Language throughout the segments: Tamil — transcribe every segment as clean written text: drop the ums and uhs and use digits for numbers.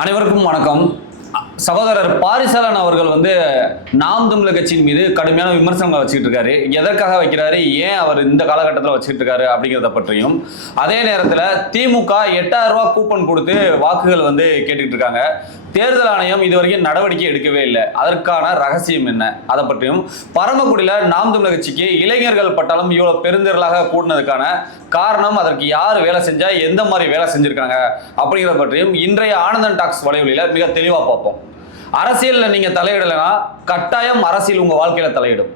அனைவருக்கும் வணக்கம். சகோதரர் பாரிசாலன் அவர்கள் நாம் தமிழர் கட்சியின் மீது கடுமையான விமர்சனங்களை வச்சுக்கிட்டு இருக்காரு. எதற்காக வைக்கிறாரு, ஏன் அவர் இந்த காலகட்டத்தில் வச்சுக்கிட்டு இருக்காரு அப்படிங்கிறத பற்றியும், அதே நேரத்தில் திமுக 8000 ரூபாய் கூப்பன் கொடுத்து வாக்குகள் கேட்டுக்கிட்டு இருக்காங்க. தேர்தல் ஆணையம் இதுவரைக்கும் நடவடிக்கை எடுக்கவே இல்லை. அதற்கான ரகசியம் என்ன, அதை பற்றியும், பரமக்குடியில் நாம் தமிழர் கட்சிக்கு இளைஞர்கள் பட்டாளம் இவ்வளவு பெருந்திரளாக கூட்டினதுக்கான காரணம், அதற்கு யார் வேலை செஞ்சா, எந்த மாதிரி வேலை செஞ்சிருக்காங்க அப்படிங்கிறத பற்றியும் இன்றைய ஆனந்தன் டாக்ஸ் வலைவலியில மிக தெளிவா பார்ப்போம். அரசியல்ல நீங்க தலையிடலைன்னா கட்டாயம் அரசியல் உங்க வாழ்க்கையில தலையிடும்.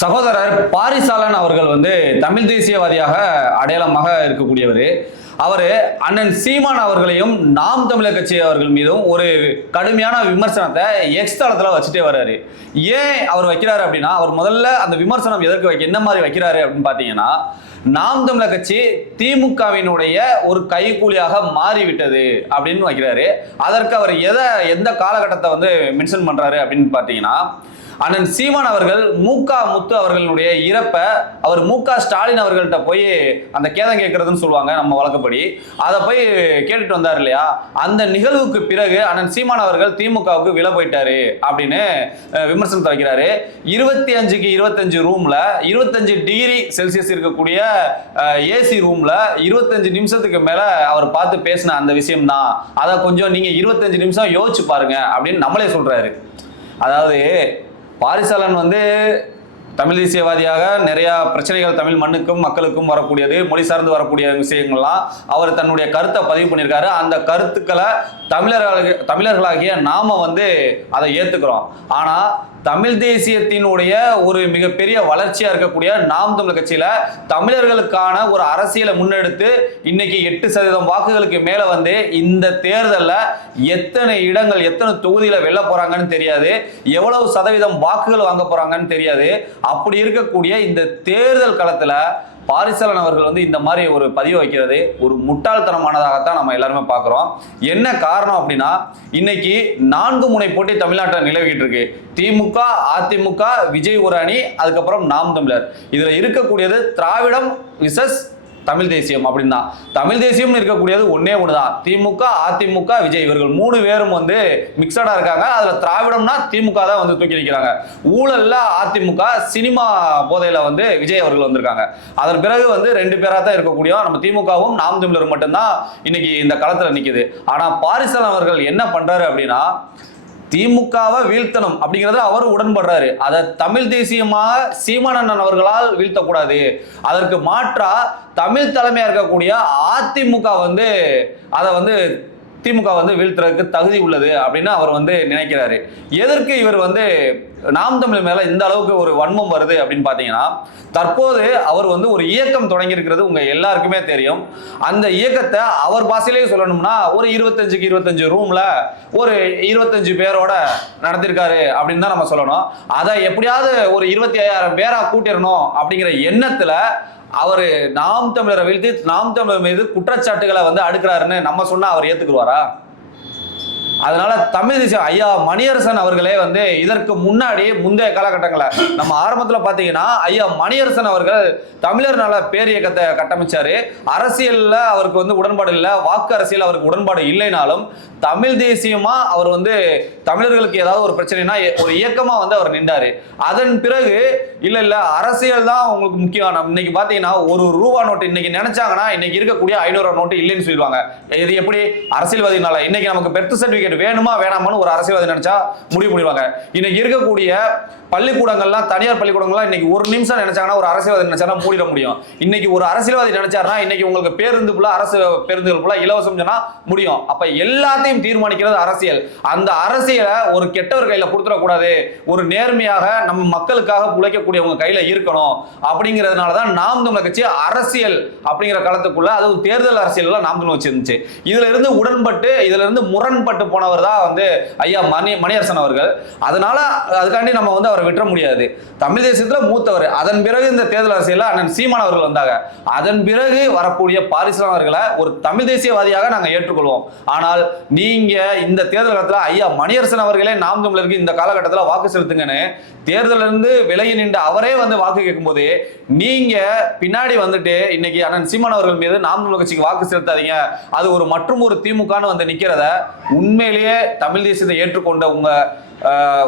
சகோதரர் பாரிசாலன் அவர்கள் தமிழ் தேசியவாதியாக அடையாளமாக இருக்கக்கூடியவர். அவர் அண்ணன் சீமான் அவர்களையும் நாம் தமிழர் கட்சி அவர்கள் மீதும் ஒரு கடுமையான விமர்சனத்தை எக்ஸ் தளத்தில் வச்சுட்டே வர்றாரு. ஏன் அவர் வைக்கிறாரு அப்படின்னா, அவர் முதல்ல அந்த விமர்சனம் எதற்கு என்ன மாதிரி வைக்கிறாரு அப்படின்னு பார்த்தீங்கன்னா, நாம் தமிழர் கட்சி திமுகவினுடைய ஒரு கைக்கூலியாக மாறிவிட்டது அப்படின்னு வைக்கிறாரு. அதற்கு அவர் எந்த காலகட்டத்தை மென்ஷன் பண்றாரு அப்படின்னு பார்த்தீங்கன்னா, அண்ணன் சீமான் அவர்கள் முத்து அவர்களுடைய இறப்பை அவர் ஸ்டாலின் அவர்கள்ட்ட போய் அந்த கேதம் கேட்கறதுன்னு சொல்லுவாங்க நம்ம வழக்கப்படி, அதை போய் கேட்டுட்டு வந்தார் இல்லையா. அந்த நிகழ்வுக்கு பிறகு அண்ணன் சீமான் அவர்கள் திமுகவுக்கு விலை போயிட்டாரு அப்படின்னு விமர்சனத்தை வைக்கிறாரு. 25க்கு 25 ரூம்ல 25 டிகிரி செல்சியஸ் இருக்கக்கூடிய ஏசி ரூம்ல 25 நிமிஷத்துக்கு மேல அவர் பார்த்து பேசின அந்த விஷயம் தான். அதை கொஞ்சம் நீங்க 25 நிமிஷம் யோசிச்சு பாருங்க அப்படின்னு நம்மளே சொல்றாரு. அதாவது பாரிசாலன் தமிழ் தேசியவாதியாக நிறைய பிரச்சனைகள் தமிழ் மண்ணுக்கும் மக்களுக்கும் வரக்கூடியது, மொழி சார்ந்து வரக்கூடிய விஷயங்கள்லாம் அவர் தன்னுடைய கருத்தை பதிவு பண்ணியிருக்காரு. அந்த கருத்துக்களை தமிழர்களாகிய நாம அதை ஏத்துக்கிறோம். ஆனா தமிழ் தேசியத்தினுடைய ஒரு மிகப்பெரிய வளர்ச்சியா இருக்கக்கூடிய நாம் தமிழர் கட்சியில தமிழர்களுக்கான ஒரு அரசியலை முன்னெடுத்து இன்னைக்கு 8% வாக்குகளுக்கு மேல இந்த தேர்தல்ல எத்தனை இடங்கள், எத்தனை தொகுதியில வெல்ல போறாங்கன்னு தெரியாது, எவ்வளவு சதவீதம் வாக்குகள் வாங்க போறாங்கன்னு தெரியாது. அப்படி இருக்கக்கூடிய இந்த தேர்தல் களத்துல பாரிசாலன் அவர்கள் இந்த மாதிரி ஒரு பதிவு வைக்கிறது ஒரு முட்டாள்தனமானதாகத்தான் நம்ம எல்லாருமே பார்க்கிறோம். என்ன காரணம் அப்படின்னா, இன்னைக்கு 4 முனை போட்டி தமிழ்நாட்டில் நிலவிக்கிட்டு இருக்கு. திமுக, அதிமுக, விஜய் ஒரு அணி, அதுக்கப்புறம் நாம் தமிழர். இதுல இருக்கக்கூடியது திராவிடம் விசஸ் தமிழ் தேசியம் அப்படின்னா, தமிழ் தேசியம் இருக்கக்கூடியது ஒன்னே ஒண்ணுதான், திமுக, அதிமுக, விஜய். இவர்கள் 3 பேரும் மிக்சடா இருக்காங்க. அதுல திராவிடம்னா திமுக தான் தூக்கி நிற்கிறாங்க. ஊழல்ல அதிமுக, சினிமா போதையில விஜய் அவர்கள் வந்திருக்காங்க. அதன் பிறகு 2 பேரா தான் இருக்கக்கூடிய நம்ம திமுகவும் நாம் தமிழரும் மட்டும்தான் இன்னைக்கு இந்த களத்துல நிக்குது. ஆனா பாரிசாலன் அவர்கள் என்ன பண்றாரு அப்படின்னா, திமுகவை வீழ்த்தணும் அப்படிங்கறத அவர் உடன்படுறாரு. அதை தமிழ் தேசியமாக சீமானண்ணன் அவர்களால் வீழ்த்தக்கூடாது. அதற்கு மாற்றா தமிழ் தலைமையா இருக்கக்கூடிய அதிமுக அதை திமுக வீழ்த்துறதுக்கு தகுதி உள்ளது அப்படின்னு அவர் நினைக்கிறாரு. எதற்கு இவர் நாம் தமிழ் மேல இந்த அளவுக்கு ஒரு வன்மம் வருது அப்படின்னு பாத்தீங்கன்னா, தற்போது அவர் ஒரு இயக்கம் தொடங்கி இருக்கிறது உங்க எல்லாருக்குமே தெரியும். அந்த இயக்கத்தை அவர் பாசையிலேயே சொல்லணும்னா, ஒரு 25க்கு 25 ரூம்ல ஒரு 25 பேரோட நடத்திருக்காரு அப்படின்னு தான் நம்ம சொல்லணும். அதை எப்படியாவது ஒரு 25,000 பேரா கூட்டிடணும் அப்படிங்கிற எண்ணத்துல அவரு நாம் தமிழரை வீழ்த்தி நாம் தமிழர் மீது குற்றச்சாட்டுகளை அடுக்கிறாருன்னு நம்ம சொன்னா அவர் ஏத்துக்குவாரா? அதனால தமிழ் தேசியம் ஐயா மணியரசன் அவர்களே இதற்கு முந்தைய காலகட்டங்களில் நம்ம ஆரம்பத்தில் பார்த்தீங்கன்னா, ஐயா மணியரசன் அவர்கள் தமிழர் நல பேர் இயக்கத்தை கட்டமைச்சாரு. அரசியல்ல அவருக்கு உடன்பாடு இல்லை, வாக்கு அரசியல் அவருக்கு உடன்பாடு இல்லைனாலும் தமிழ் தேசியமா அவர் தமிழர்களுக்கு ஏதாவது ஒரு பிரச்சனைனா ஒரு இயக்கமா அவர் நின்றாரு. அதன் பிறகு இல்ல அரசியல் தான் உங்களுக்கு முக்கியம். இன்னைக்கு பாத்தீங்கன்னா ஒரு ரூபா நோட்டு இன்னைக்கு நினைச்சாங்கன்னா இன்னைக்கு இருக்கக்கூடிய 500 நோட்டு இல்லைன்னு சொல்லுவாங்க. இது எப்படி அரசியல்வாதினால? இன்னைக்கு நமக்கு பெர்த் சர்டிபிகேட் வேணுமா வேணாமான்னு ஒரு அரசியல்வாதி நினைச்சா முடிவு பண்ணிடுவாங்க. இன்னைக்கு இருக்கக்கூடிய பள்ளிக்கூடங்கள்லாம், தனியார் பள்ளிக்கூடங்கள்லாம் இன்னைக்கு ஒரு நிமிஷம் நினைச்சாங்கன்னா ஒரு அரசியல்வாதி நினைச்சா மூடிட முடியும். இன்னைக்கு ஒரு அரசியல்வாதி நினைச்சாருன்னா இன்னைக்கு உங்களுக்கு பேருந்து ஃபுல்லா, அரசு பேருந்துகள் ஃபுல்லா இலவசம் சொன்னா முடியும். அப்ப எல்லாத்தையும் தீர்மானிக்கிறது அரசியல். அந்த அரசியலை ஒரு கெட்டவர் கையில கொடுத்துடக்கூடாது, ஒரு நேர்மையாக நம்ம மக்களுக்காக உழைக்கக்கூடியவங்க கையில இருக்கணும். அப்படிங்கிறதுனாலதான் நாம் தமிழர் கட்சி அரசியல் அப்படிங்கிற காலத்துக்குள்ள, அது தேர்தல் அரசியல் நாம் தமிழ் வச்சிருந்துச்சு. இதுல இருந்து உடன்பட்டு, இதுல இருந்து முரண்பட்டு போனவர் தான் வந்து ஐயா மணியரசன் அவர்கள். அதனால அதுக்காண்டி நம்ம வந்து அவரை விட்டுற முடியாது. தமிழ் தேசியத்துல மூத்தவர். அதன் பிறகு இந்த தேர்தல் அரசியல் அண்ணன் சீமான் அவர்கள் வந்தாங்க. அதன் பிறகு வரக்கூடிய பாரிஸ்லாம் அவர்களை ஒரு தமிழ் தேசியவாதியாக நாங்கள் ஏற்றுக்கொள்வோம். ஆனால் நீங்க இந்த தேர்தல் காலத்தில் ஐயா மணியரசன் அவர்களே நாம் தமிழருக்கு இந்த காலகட்டத்தில் வாக்கு செலுத்துங்கன்னு தேர்தலில் இருந்து விலகி நின்று அவரே வந்து வாக்கு கேட்கும் போது நீங்க பின்னாடி வந்துட்டு இன்னைக்கு அண்ணன் சீமான் அவர்கள் மீது நாம் தமிழர் கட்சிக்கு வாக்கு செலுத்தாதீங்க, அது ஒரு மற்றும் ஒரு திமுகன்னு வந்து நிக்கிறத உண்மையிலேயே தமிழ் தேசியத்தை ஏற்றுக்கொண்ட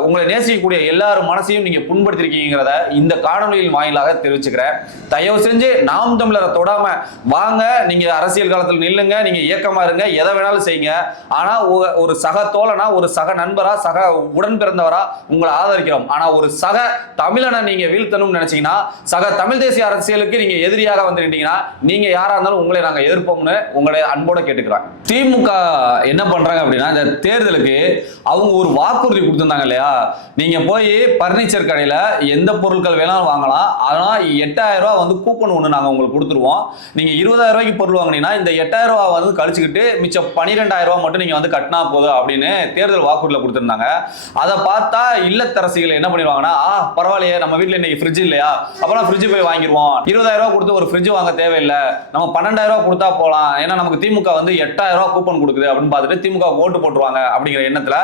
உங்களை நேசிக்கக்கூடிய எல்லாரும் மனசையும் நீங்க புண்படுத்திருக்கீங்கிறத இந்த காணொலியின் வாயிலாக தெரிவிச்சுக்கிறேன். தயவு செஞ்சு நாம் தமிழரை தொடாம வாங்க, நீங்க அரசியல் காலத்தில் நில்லுங்க, நீங்க இயக்கமா இருங்க, எதை வேணாலும் செய்யுங்க. ஆனா ஒரு சக தோழனா, ஒரு சக நண்பரா, சக உடன் பிறந்தவரா உங்களை ஆதரிக்கிறோம். ஆனா ஒரு சக தமிழனை நீங்க வீழ்த்தணும்னு நினைச்சீங்கன்னா, சக தமிழ் தேசிய அரசியலுக்கு நீங்க எதிரியாக வந்துட்டீங்கன்னா நீங்க யாரா இருந்தாலும் உங்களை நாங்க எதிர்ப்போம்னு உங்களை அன்போட கேட்டுக்கிறோம். திமுக என்ன பண்றாங்க அப்படின்னா, இந்த தேர்தலுக்கு அவங்க ஒரு வாக்குறுதி கொடுத்திருந்தாங்க இல்லையா, நீங்க போய் பர்னிச்சர் கடையில எந்த பொருட்கள் வேணாலும் வாங்கலாம், ஆனா 8000 ரூபாய் வந்து கூப்பன் ஒன்று நாங்க உங்களுக்கு கொடுத்துருவோம். நீங்க 20000 ரூபாய்க்கு பொருள் வாங்கினீங்கன்னா இந்த 8000 ரூபாய் வந்து கழிச்சுக்கிட்டு மிச்சம் 12000 ரூபாய் மட்டும் நீங்க வந்து கட்டினா போதும் அப்படின்னு தேர்தல் வாக்குறுதியில் கொடுத்திருந்தாங்க. அதை பார்த்தா இல்லத்தரசிகள் என்ன பண்ணிடுவாங்கன்னா, பரவாயில்லையே நம்ம வீட்டில் இன்னைக்கு ஃப்ரிட்ஜ் இல்லையா, அப்பனா ஃப்ரிட்ஜ் போய் வாங்கிடுவோம், 20000 ரூபாய் கொடுத்து ஒரு ஃப்ரிட்ஜ் வாங்க தேவையில்லை, நம்ம 12000 ரூபாய் கொடுத்தா போகலாம், ஏன்னா நமக்கு திமுக வந்து 8000 ரூபாய் கூப்பன் கொடுக்குது அப்படின்னு பார்த்துட்டு திமுக ஓட்டு போட்டுருவாங்க அப்படிங்கிற எண்ணத்துல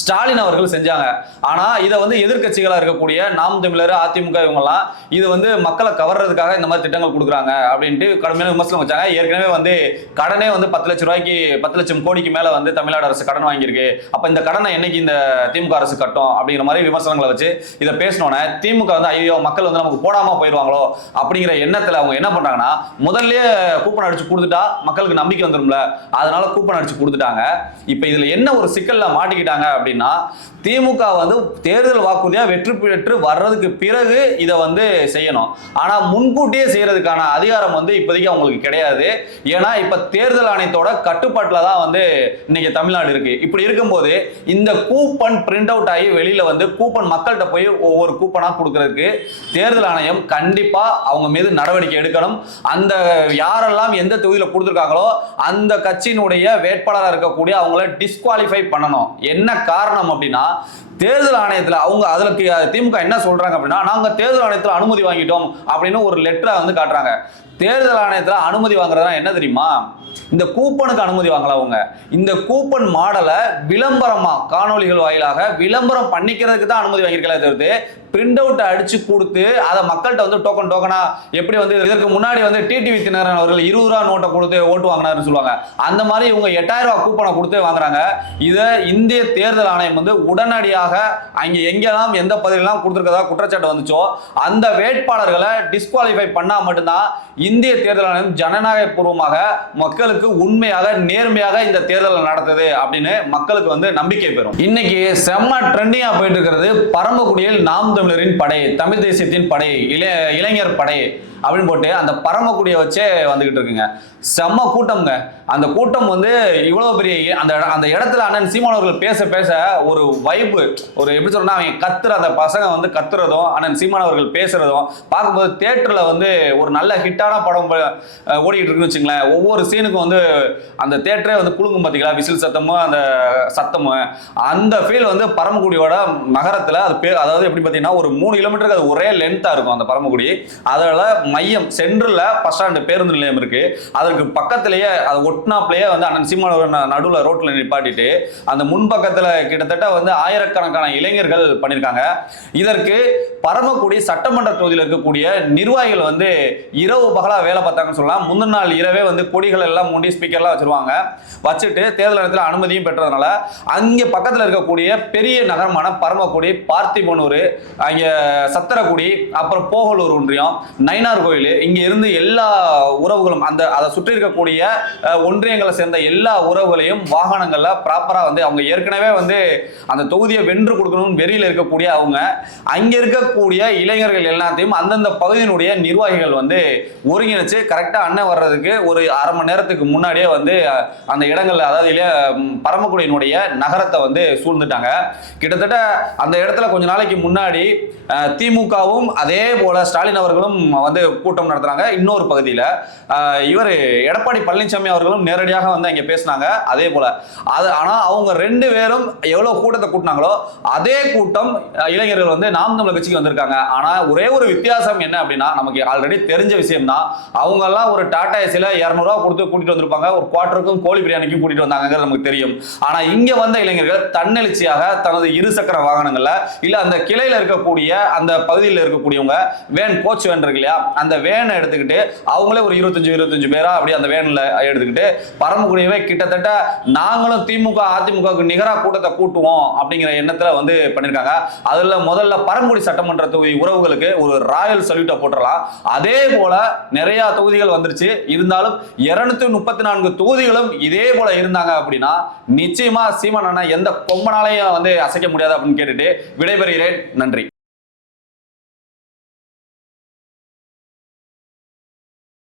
ஸ்டாலின் அவர்கள் செஞ்சாங்க. ஆனா இதை வந்து எதிர்கட்சிகளா இருக்கக்கூடிய நாம் தமிழர், அதிமுக இவங்கெல்லாம் இது வந்து மக்களை கவர்றதுக்காக இந்த மாதிரி திட்டங்கள் கொடுக்குறாங்க அப்படின்ட்டு கடுமையான விமர்சனம் வச்சாங்க. ஏற்கனவே வந்து கடனே வந்து 10 லட்சம் ரூபாய்க்கு 10 லட்சம் கோடிக்கு மேல வந்து தமிழ்நாடு அரசு கடன் வாங்கியிருக்கு, அப்ப இந்த கடனை என்னைக்கு இந்த திமுக அரசு கட்டும் அப்படிங்கிற மாதிரி விமர்சனங்களை வச்சு இதை பேசினோன்னே திமுக வந்து ஐயோ மக்கள் வந்து நமக்கு போடாம போயிடுவாங்களோ அப்படிங்கிற எண்ணத்துல அவங்க என்ன பண்றாங்கன்னா, முதல்லயே கூப்பன் அடிச்சு கொடுத்துட்டா மக்களுக்கு நம்பிக்கை வந்துரும்ல, அதனால கூப்பன் அடிச்சு கொடுத்துட்டாங்க. இப்ப இதுல என்ன ஒரு சிக்கல்ல மாட்டிக்கிட்டாங்க அப்படின்னா, திமுக வந்து தேர்தல் வாக்குறுதியா வெற்றி பெற்று வர்றதுக்கு பிறகு இதை வந்து செய்யணும். ஆனா முன்கூட்டியே செய்யறதுக்கான அதிகாரம் வந்து இப்போதைக்கு அவங்களுக்கு கிடையாது. ஏன்னா இப்ப தேர்தல் ஆணையத்தோட கட்டுப்பாட்டுல தான் வந்து இன்னைக்கு தமிழ்நாடு இருக்கு. இப்படி இருக்கும்போது இந்த கூப்பன் பிரிண்ட் அவுட் ஆகி வெளியில வந்து கூப்பன் மக்கள்கிட்ட போய் ஒவ்வொரு கூப்பனா கொடுக்கறதுக்கு தேர்தல் ஆணையம் கண்டிப்பா அவங்க மீது நடவடிக்கை எடுக்கணும். அந்த யாரெல்லாம் எந்த தொகுதியில கொடுத்துருக்காங்களோ அந்த கட்சியினுடைய வேட்பாளராக இருக்கக்கூடிய அவங்கள டிஸ்குவாலிஃபை பண்ணணும். என்ன காரணம் அப்படின்னா, தேர்தல் ஆணையத்தில் அவங்க அதுக்கு திமுக என்ன சொல்றாங்க அப்படின்னா, நாங்க தேர்தல் ஆணையத்தில் அனுமதி வாங்கிட்டோம் அப்படின்னு ஒரு லெட்டரை வந்து காட்டுறாங்க. தேர்தல் ஆணையத்தில் அனுமதி வாங்குறதுனா என்ன தெரியுமா, இந்த கூப்பனுக்கு அனுமதி வாங்கலாம். அவங்க இந்த கூப்பன் மாடலை விளம்பரமா காணொலிகள் வாயிலாக விளம்பரம் பண்ணிக்கிறதுக்கு தான் அனுமதி வாங்கியிருக்கலாம் தவிர்த்து பிரிண்ட் அவுட் அடிச்சு கொடுத்து அதை மக்கள்கிட்ட வந்து டோக்கனா எப்படி வந்து இதற்கு முன்னாடி வந்து டிடிவி தினகரன் அவர்கள் 20 ரூபா நோட்டை கொடுத்து ஓட்டு வாங்கினாருன்னு சொல்லுவாங்க, அந்த மாதிரி இவங்க 8000 ரூபாய் கூப்பனை கொடுத்து வாங்குறாங்க. இதை இந்திய தேர்தல் ஆணையம் வந்து உடனடியாக அங்க எங்கெல்லாம் எந்த பதவியெல்லாம் கொடுத்துருக்கதா குற்றச்சாட்டு வந்துச்சோ அந்த வேட்பாளர்களை டிஸ்குவாலிஃபை பண்ணா மட்டும்தான் இந்திய தேர்தல் ஆணையம் ஜனநாயக பூர்வமாக மக்களுக்கு உண்மையாக நேர்மையாக இந்த தேர்தல் நடத்துது அப்படின்னு மக்களுக்கு வந்து நம்பிக்கை பெறும். இன்னைக்கு செம்ம ட்ரெண்டிங்கா போயிட்டு இருக்கிறது பரமக்குடியில் நாம் தமிழரின் படை, தமிழ் தேசியத்தின் படை, இளைஞர் படை அப்படின்னு போட்டு அந்த பரமக்குடியை வச்சே வந்துகிட்டு இருக்குங்க. செம்ம கூட்டம்ங்க. அந்த கூட்டம் வந்து இவ்வளவு பெரிய அந்த இடத்துல அண்ணன் சீமான் அவர்கள் பேச பேச ஒரு வைப்பு, ஒரு எப்படி சொல்றா அவங்க கத்துற அந்த பசங்க வந்து கத்துறதும் அண்ணன் சீமான் அவர்கள் பேசுறதும் பார்க்கும்போது தியேட்டர்ல வந்து ஒரு நல்ல ஹிட்டான படம் ஓடிக்கிட்டு இருக்குன்னு வச்சுங்களேன். ஒவ்வொரு சீனுக்கும் வந்து அந்த தியேட்டரே வந்து குலுங்கும் பார்த்தீங்களா, விசில் சத்தமும் அந்த சத்தமும். அந்த ஃபீல் வந்து பரமக்குடியோட நகரத்துல அது அதாவது எப்படி பார்த்தீங்கன்னா ஒரு 3 கிலோமீட்டருக்கு அது ஒரே லென்த்தா இருக்கும் அந்த பரமக்குடி. அதனால மையம் சென்ட்ரல்ல பஸ் ஸ்டாண்ட் பேருந்து நிலையம் இருக்கு, அதற்கு பக்கத்திலேயே அது ஒட்னாப்லயே வந்து அண்ணன் சீமான் நடுவுல ரோட்ல நிப்பாட்டிட்டு அந்த முன்பக்கத்துல கிட்டத்தட்ட வந்து ஆயிரக்கணக்கான இளைஞர்கள் பண்ணிருக்காங்க. இதற்கு பரமக்குடி சட்டமன்ற தொகுதியில் இருக்கக்கூடிய நிர்வாகிகள் வந்து இரவு பகலா வேலை பார்த்தாங்கன்னு சொல்லலாம். முந்தின நாள் இரவே வந்து கொடிகள் எல்லாம் மூடி ஸ்பீக்கர்லாம் வச்சிருவாங்க, வச்சுட்டு தேர்தல் நேரத்தில் அனுமதியும் பெற்றதுனால அங்கே பக்கத்தில் இருக்கக்கூடிய பெரிய நகரமான பரமக்குடி, பார்த்திபனூர், அங்கே சத்திரக்குடி, அப்புறம் போகலூர் ஒன்றியம், நயினார் கோயில், இங்க இருந்து எல்லா உறவுகளும் அதை சுற்றி இருக்கக்கூடிய ஒன்றியங்களை சேர்ந்த எல்லா உறவுகளையும் வாகனங்கள்ல ப்ராப்பரா வந்து அவங்க ஏற்கனவே வந்து அந்த தொகுதியை வென்று கொடுக்கணும்னு வெறியில் இருக்கக்கூடிய அவங்க அங்க இருக்கக்கூடிய இளைஞர்கள் எல்லாத்தையும் அந்தந்த பகுதியினுடைய நிர்வாகிகள் வந்து ஒருங்கிணைச்சு கரெக்டா அண்ணன் வர்றதுக்கு ஒரு அரை மணி நேரத்துக்கு முன்னாடியே வந்து அந்த இடங்கள்ல அதாவது பரமக்குடியினுடைய நகரத்தை வந்து சூழ்ந்துட்டாங்க. கிட்டத்தட்ட அந்த இடத்துல கொஞ்ச நாளைக்கு முன்னாடி திமுகவும் அதே போல ஸ்டாலின் அவர்களும் வந்து கூட்டம் நடத்துறாங்க. இன்னொரு பகுதியில் இவர் எடப்பாடி பழனிசாமி அவர்களும் நேரடியாக வந்து அங்கே பேசினாங்க. அதே போல ஆனா அவங்க 2 பேரும் எவ்வளவு கூட்டத்தை கூட்டினாங்களோ அதே கூட்டம் இளைஞர்கள் வந்து நாம் தமிழர் கட்சிக்கு வந்திருக்காங்க. ஆனா ஒரே ஒரு வித்தியாசம் என்ன அப்படின்னா, நமக்கு ஆல்ரெடி தெரிஞ்ச விஷயம் தான். அவங்க எல்லாம் ஒரு டாடா ஏசில 200 ரூபாய் கொடுத்து கூட்டிட்டு வந்திருப்பாங்க, ஒரு குவார்டருக்கும் கோழி பிரியாணிக்கும் கூட்டிட்டு வந்தாங்கிறது நமக்கு தெரியும். ஆனா இங்க வந்த இளைஞர்கள் தன்னெழுச்சியாக தனது இருசக்கர வாகனங்கள்ல இல்ல அந்த கிளையில இருக்கக்கூடிய அந்த பகுதியில் இருக்கக்கூடியவங்க வேன், கோச் வேன் இருக்கு இல்லையா, அந்த வேனை எடுத்துக்கிட்டு அவங்களே ஒரு 25 பேரா அப்படி அந்த வேன்ல எடுத்துக்கிட்டு பரமக்குடியவே கிட்டத்தட்ட நாங்களும் திமுக அதிமுகவுக்கு நிகரா கூட்டத்தை கூட்டுவோம் அப்படிங்கிற எண்ணத்துல வந்து பண்ணிருக்காங்க. அதுல முதல்ல பரமக்குடி சட்டமன்ற தொகுதி உறவுகளுக்கு ஒரு ராயல் சல்யூட்டை போட்டுறலாம். அதே போல நிறைய தொகுதிகள் வந்துருச்சு. இருந்தாலும் 234 தொகுதிகளும் இதே போல இருந்தாங்க அப்படின்னா நிச்சயமா சீமான் அண்ணா எந்த கொம்பனாலையும் வந்து அசைக்க முடியாது அப்படின்னு கேட்டுட்டு விடைபெறுகிறேன். நன்றி.